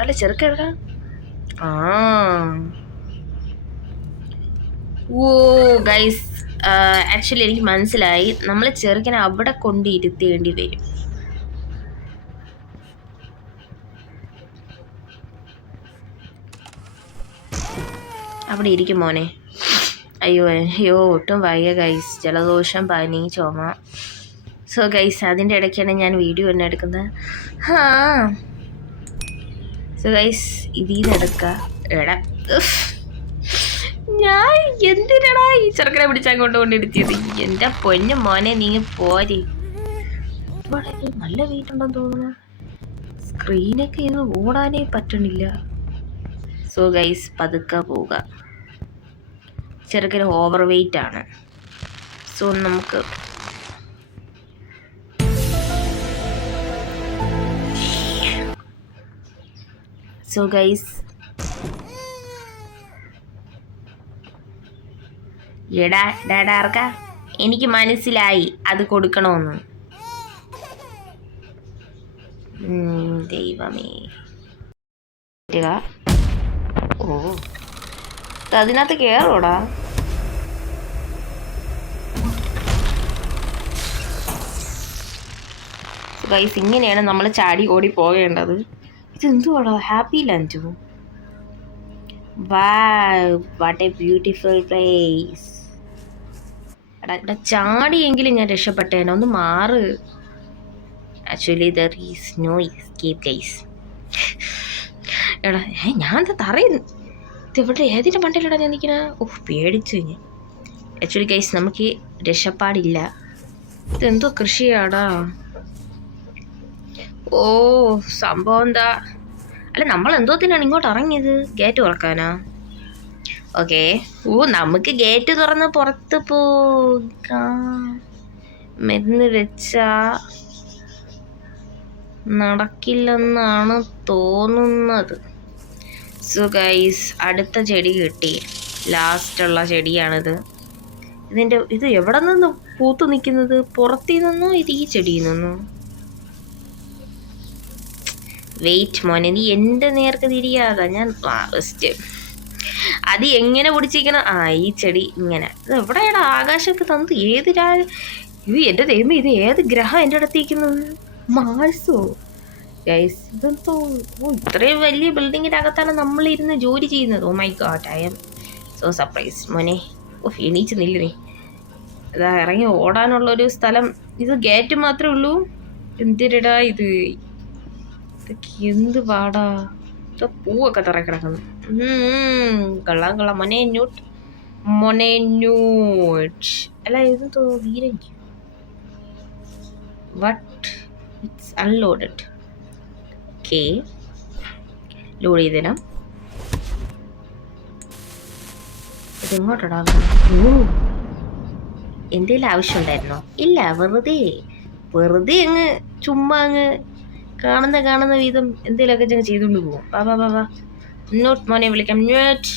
അല്ല ചെറുക്കെടാ. ആ ഓ guys, actually എനിക്ക് മനസ്സിലായി. നമ്മൾ ചെറുക്കനെ അവിടെ കൊണ്ട് ഇരുത്തേണ്ടി വരും. അവിടെ ഇരിക്കും മോനെ. അയ്യോ ഒട്ടും വയ്യ ഗൈസ്. ജലദോഷം, പനി, ചുമ. സോ ഗൈസ് അതിൻ്റെ ഇടയ്ക്കാണ് ഞാൻ വീഡിയോ തന്നെ എടുക്കുന്നത്. സോ ഗൈസ് ഇതിന്ന് എടുക്ക. എടാ ഞാൻ എന്തിനടാ ഈ ചെറുക്കനെ പിടിച്ചാൽ കൊണ്ടുകൊണ്ടിരുത്തിയത്? എൻ്റെ പൊന്നു മോനെ നീ പോരെ. നല്ല വെയിറ്റുണ്ടെന്ന് തോന്നുന്നു. സ്ക്രീനൊക്കെ ഇന്ന് ഓടാനേ പറ്റണില്ല. സോ ഗൈസ് പതുക്കെ പോവുക. ചെറുക്കന് ഓവർ വെയിറ്റ് ആണ്. സോ നമുക്ക് ഡാഡാർക്ക എനിക്ക് മനസ്സിലായി അത് കൊടുക്കണമെന്ന്. ദൈവമേ. ഓ അതിനകത്ത് കേറോടാ. ഗൈസ് ഇങ്ങനെയാണ് നമ്മൾ ചാടി ഓടി പോകേണ്ടത്. ഇതെന്തുവാടാ? Happy Land. What a beautiful place. എടാ ചാടിയെങ്കിലും ഞാൻ രക്ഷപ്പെട്ടേനെ. ഒന്ന് മാറ്. Actually there is no escape guys. എടാ ഞാൻ എന്താ തറയുന്നു? ഇതെവിടെ ഏതിൻ്റെ മണ്ടയിലടാ ഞാൻ നിൽക്കണ? പേടിച്ചു കഴിഞ്ഞ്. ആക്ച്വലി ഗൈസ് നമുക്ക് രക്ഷപ്പാടില്ല. ഇതെന്തോ കൃഷിയാടാ. ഓ സംഭവം എന്താ? അല്ല നമ്മൾ എന്തോത്തിനാണ് ഇങ്ങോട്ട് ഇറങ്ങിയത്? ഗേറ്റ് തുറക്കാനാ? ഓക്കെ. നമുക്ക് ഗേറ്റ് തുറന്ന് പുറത്ത് പോകാമെന്ന് വെച്ചാ നടക്കില്ലെന്നാണ് തോന്നുന്നത്. സോ ഗൈസ് അടുത്ത ചെടി കിട്ടി. ലാസ്റ്റുള്ള ചെടിയാണിത്. ഇത് എവിടെ നിന്ന് പൂത്തു നിൽക്കുന്നത്? പുറത്തു നിന്നോ ഇത് ഈ ചെടിയിൽ നിന്നോ? വെയിറ്റ് മോനെ, നീ എൻ്റെ നേർക്ക് തിരിയാതാ. ഞാൻ ഫസ്റ്റ് അത് എങ്ങനെ പിടിച്ചിരിക്കണം? ഈ ചെടി ഇങ്ങനെ. ഇത് എവിടെയാണ് ആകാശമൊക്കെ തന്നത്? ഇത് എൻ്റെ ദൈവം, ഇത് ഏത് ഗ്രഹം എൻ്റെ അടുത്തിരിക്കുന്നത്? മാഴ്സോ? ഗൈസ് ഇതെന്തോ ഇത്രയും വലിയ ബിൽഡിങ്ങിനകത്താണ് നമ്മളിരുന്ന് ജോലി ചെയ്യുന്നത്. Oh my God, I am so surprise. മോനെ എണീച്ച് നില്ലേ. അതാ ഇറങ്ങി ഓടാനുള്ളൊരു സ്ഥലം. ഇത് ഗേറ്റ് മാത്രമേ ഉള്ളൂ. എന്തിരടാ ഇത്? ഇതൊക്കെ എന്ത് പാടാ. ഇത് പൂവൊക്കെ തറ കിടക്കുന്നു. കൊള്ളാം മോനെ ന്യൂട്ട്. അല്ല ഇതെന്തോ വീരഞ്ചി. What it's unloaded. Okay load ചെയ്തരാം. ഇതെങ്ങോട്ടടാ? എന്തേലും ആവശ്യമുണ്ടായിരുന്നോ? ഇല്ല, വെറുതെ അങ്ങ് ചുമ്മാ അങ്ങ് കാണുന്ന വിധം എന്തെങ്കിലുമൊക്കെ ഞങ്ങൾ ചെയ്തുകൊണ്ട് പോകും. വാ ന്യൂട്ട് മോനെ വിളിക്കാം. ന്യൂട്ട്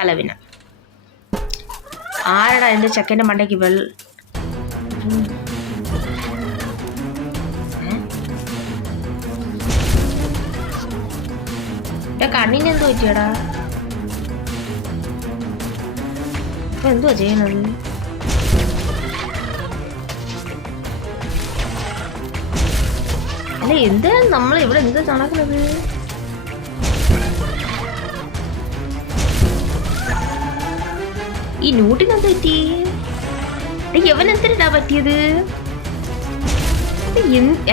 അല്ല പിന്നെ ആരടാ എൻ്റെ ചെക്കൻ്റെ മണ്ടയ്ക്ക് കണ്ണിന് എന്തോ പറ്റിയടാ? അപ്പൊ എന്തുവാ ചെയ്യുന്നത്? അല്ല എന്തിനാ നമ്മൾ ഇവിടെ എന്താ നടക്കുന്നത്? ഈ ന്യൂട്ടിനെന്താ പറ്റി? യവനെന്തിനാ പറ്റിയത്?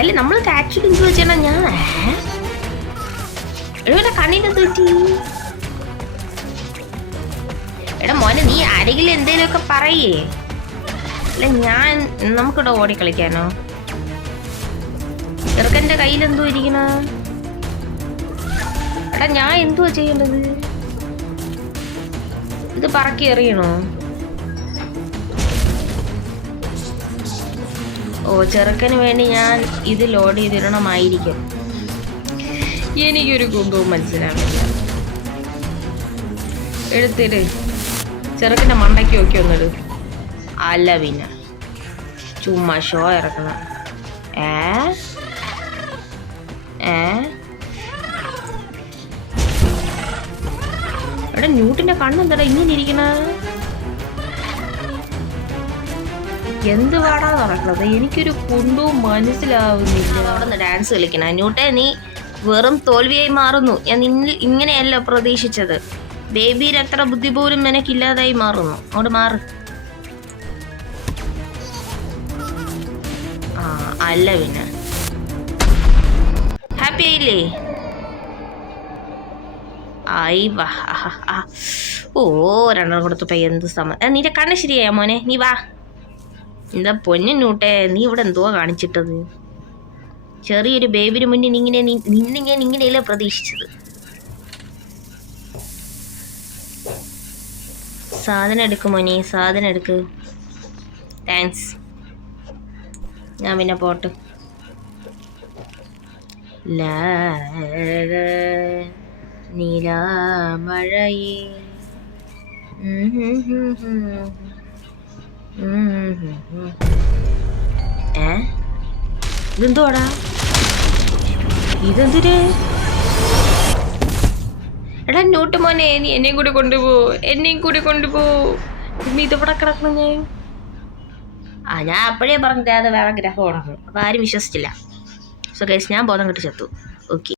അല്ല നമ്മൾ ആക്ച്വലി എന്ത് വെച്ചാ ഞാൻ കണ്ണിനെന്ത് പറ്റി? എടാ മോനെ നീ ആരെങ്കിലും എന്തേലുമൊക്കെ പറയേ. അല്ല നമുക്കിവിടെ ഓടി കളിക്കാനോ? ചെറുക്കൻ്റെ കയ്യിലെന്തോ ഇരിക്കണ? എടാ ഞാൻ എന്തുവാ ചെയ്യേണ്ടത്? ഇത് പറക്കി എറിയണോ? ചെറുക്കന് വേണ്ടി ഞാൻ ഇത് ലോഡ് ചെയ്തിടണമായിരിക്കും. എനിക്കൊരു കുന്തവും മനസ്സിലാവില്ല. എടുത്തിട്ട് ചെറുക്കൻ്റെ മണ്ടയ്ക്ക് നോക്കി ഒന്നിട്. അല്ല പിന്നെ ചുമ്മാ ഷോ ഇറക്കണം. എടാ ന്യൂട്ടിന്റെ കണ്ണെന്താടാ ഇങ്ങനെ ഇരിക്കണ? എന്ത് പാടാ നടക്കുന്നത്? എനിക്കൊരു കുന്തവും മനസ്സിലാവുന്നില്ല. അവിടെ ഡാൻസ് കളിക്കണ ന്യൂട്ടെ, നീ വെറും തോൽവിയായി മാറുന്നു. ഞാൻ ഇങ്ങനെയല്ല പ്രതീക്ഷിച്ചത്. ബേബിയുടെ അത്ര ബുദ്ധി പോലും നിനക്കില്ലാതായി മാറുന്നു. അങ്ങോട്ട് മാറ്. അല്ല പിന്നെ ഹാപ്പി ആയില്ലേ? ആയി വാ. ഓ രണ്ടെണ്ണം കൊടുത്തപ്പോ എന്ത് നിന്റെ കണ്ണ് ശരിയായ മോനെ? നീ വാ. എന്താ പൊന്നൂട്ടെ, നീ ഇവിടെ എന്തുവാ കാണിച്ചിട്ടത്? ചെറിയൊരു ബേബിന് മുന്നിൽ നിന്നിങ്ങനെയല്ലേ പ്രതീക്ഷിച്ചത്? സാധനം എടുക്ക് മോനെ, സാധനം എടുക്ക്. താങ്ക്സ്. ഞാൻ പിന്നെ പോട്ട്. നീലാമഴയേ ഇതെന്തോടാ? ഇതെന്തിന്? എടാ ന്യൂട്ട് മോനെ, നീ എന്നെയും കൂടി കൊണ്ടുപോ. നീ ഇതെവിടെ കിടക്കണം? ഞാൻ അപ്പോഴേ പറഞ്ഞത് അത് വേറെ ഗ്രഹമാണെന്ന്. അപ്പോൾ ആരും വിശ്വസിച്ചില്ല. സോ ഗൈസ്, ഞാൻ ബോധം കെട്ട് ചത്തു. ഓക്കെ.